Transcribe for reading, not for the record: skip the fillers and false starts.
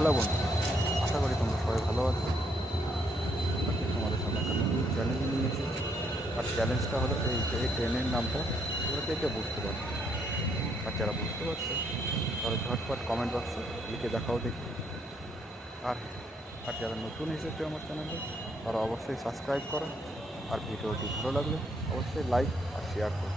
Hello বন্ধু, আশা করি তোমরা সবাই ভালো আছো। আজকে তোমাদের সামনে একটা নতুন চ্যালেঞ্জ নিয়ে এসেছি। আর চ্যালেঞ্জটা হলো এই যে এই ট্রেনের নামটা তোমরা কে কে বুঝতে পারছো। আর যারা বুঝতে পারছো তারা ঝটপট কমেন্ট বক্সে লিখে দেখাও দেখি। আর আর যারা নতুন এসেছো আমার চ্যানেলে তারা অবশ্যই সাবস্ক্রাইব করো। আর ভিডিওটি ভালো লাগলে অবশ্যই লাইক আর শেয়ার করো।